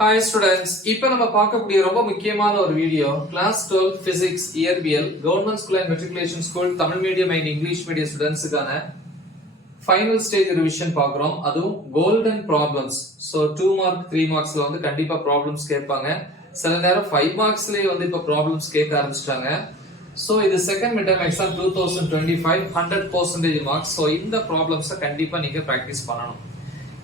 Hi students, இப்போ நம்ம பார்க்கக்கூடிய ரொம்ப முக்கியமான ஒரு வீடியோ கிளாஸ் 12 பிசிக்ஸ் இயற்பியல் government school and matriculation school Tamil medium and English medium ஸ்டூடெண்ட்ஸுக்கான ஃபைனல் ஸ்டேஜ் ரிவிஷன் பார்க்குறோம். அதுவும் கோல்டன் ப்ராப்ளம்ஸ். ஸோ 2 மார்க் 3 மார்க்ஸ்ல வந்து கண்டிப்பா ப்ராப்ளம்ஸ் கேட்பாங்க. சில நேரம் 5 மார்க்ஸ்லயே வந்து இப்போ ப்ராப்ளம்ஸ் கேட்க ஆரம்பிச்சிட்டாங்க. ஸோ இது second mid term exam 2025 100% marks. So இந்த ப்ராப்ளம்ஸை கண்டிப்பா நீங்க ப்ராக்டிஸ் பண்ணணும்.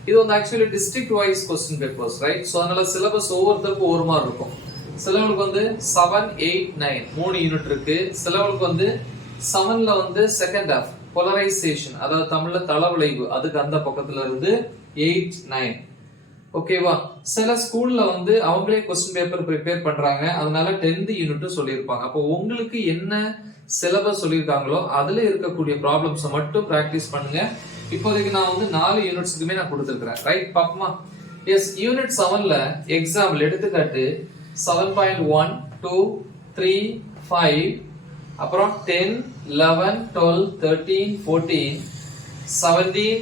இது வந்து actually district wise question papers, right? So அதனால சிலபஸ் ஒவ்வொருத்தருக்கும் ஒரு மாதிரி இருக்கும். சிலவங்களுக்கு வந்து 7 8 9 மூணு யூனிட் இருக்கு. சிலவங்களுக்கு வந்து 7ல வந்து செகண்ட் ஹாஃப் போலரைசேஷன், அதாவது தமிழ்ல தளவிளைவு, அதுக்கு அந்த பக்கத்துல இருந்து 8 9. ஓகேவா? சில ஸ்கூல்ல வந்து அவங்களே क्वेश्चन பேப்பர் ப்ரிப்பேர் பண்றாங்க. அதனால 10th யூனிட் சொல்லியிருப்பாங்க. அப்போ உங்களுக்கு என்ன சிலபஸ் சொல்லியிருக்காங்களோ அதுல இருக்கக்கூடிய ப்ராப்ளம்ஸை மட்டும் பிராக்டிஸ் பண்ணுங்க. இப்போதைக்கு நான் வந்து 4 யூனிட்ஸ்க்குமே நான் கொடுத்துருக்கிறேன், ரைட்? பாப்போமா? எஸ், யூனிட் 7ல எக்ஸாம்பிள் எடுத்துக்காட்டு 7.1 2 3 5 அப்புறம் 10 11 12 13 14 17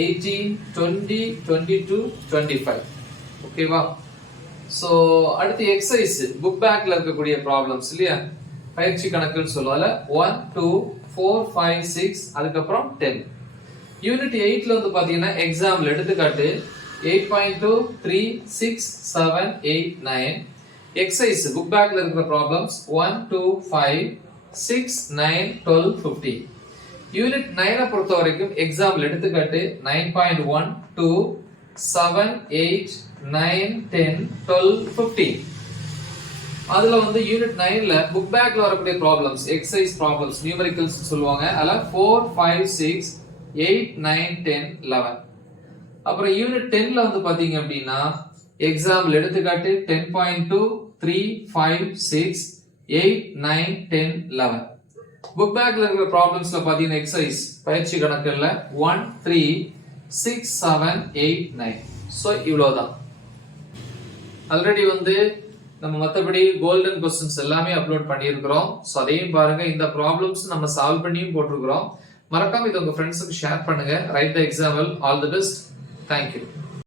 18 20 22 25. ஓகேவா? சோ அடுத்து எக்ஸசைஸ் புக் பேக்ல இருக்கக்கூடிய ப்ராப்ளம்ஸ் இல்லையா, பயிற்சி கணக்குன்னு சொல்லுவாங்க. 1 2 4 5 6 அதுக்கப்புறம் 10. யூனிட் 8ல வந்து பாத்தீங்கன்னா எக்ஸாம்பிள் எடுத்துக்காட்டு 8.2 3 6 7 8 9. எக்ஸசைஸ் புக் பேக்ல இருக்கிற ப்ராப்ளம்ஸ் 1 2 5 6 9 12 15. யூனிட் 9 பொறுத்த வரைக்கும் எக்ஸாம்பிள் எடுத்துக்காட்டு 9.1 2 7 8 9 10 12 15. அதுல வந்து யூனிட் 9ல புக் பேக்ல வரக்கூடிய ப்ராப்ளம்ஸ் எக்ஸசைஸ் ப்ராப்ளம்ஸ் நியூமெரிக்கல்ஸ் சொல்லுவாங்க. அதுல 4 5 6 8 9 10 11. அப்புறம் யூனிட் 10ல வந்து பாத்தீங்க அப்படின்னா எக்ஸாம்பிள் எடுத்துக்காட்டு 10.2 3 5 6 8 9 10 11. புக் பேக்ல இருக்கிற ப்ராப்ளம்ஸ்ல பாத்தீங்கன்னா எக்ஸசைஸ் பயிற்சி கணக்குல 1 3 6 7 8 9. சோ இவ்வளவுதான். ஆல்ரெடி வந்து நம்ம மத்தபடி கோல்டன் क्वेश्चंस எல்லாமே அப்லோட் பண்ணியிருக்கிறோம். சோ அதையும் பாருங்க. இந்த ப்ராப்ளம்ஸ் நம்ம சால்வ் பண்ணியும் போட்டுருக்கிறோம். மறக்காம இது உங்க ஃப்ரெண்ட்ஸுக்கு ஷேர் பண்ணுங்க. Right the example. All the best. Thank you.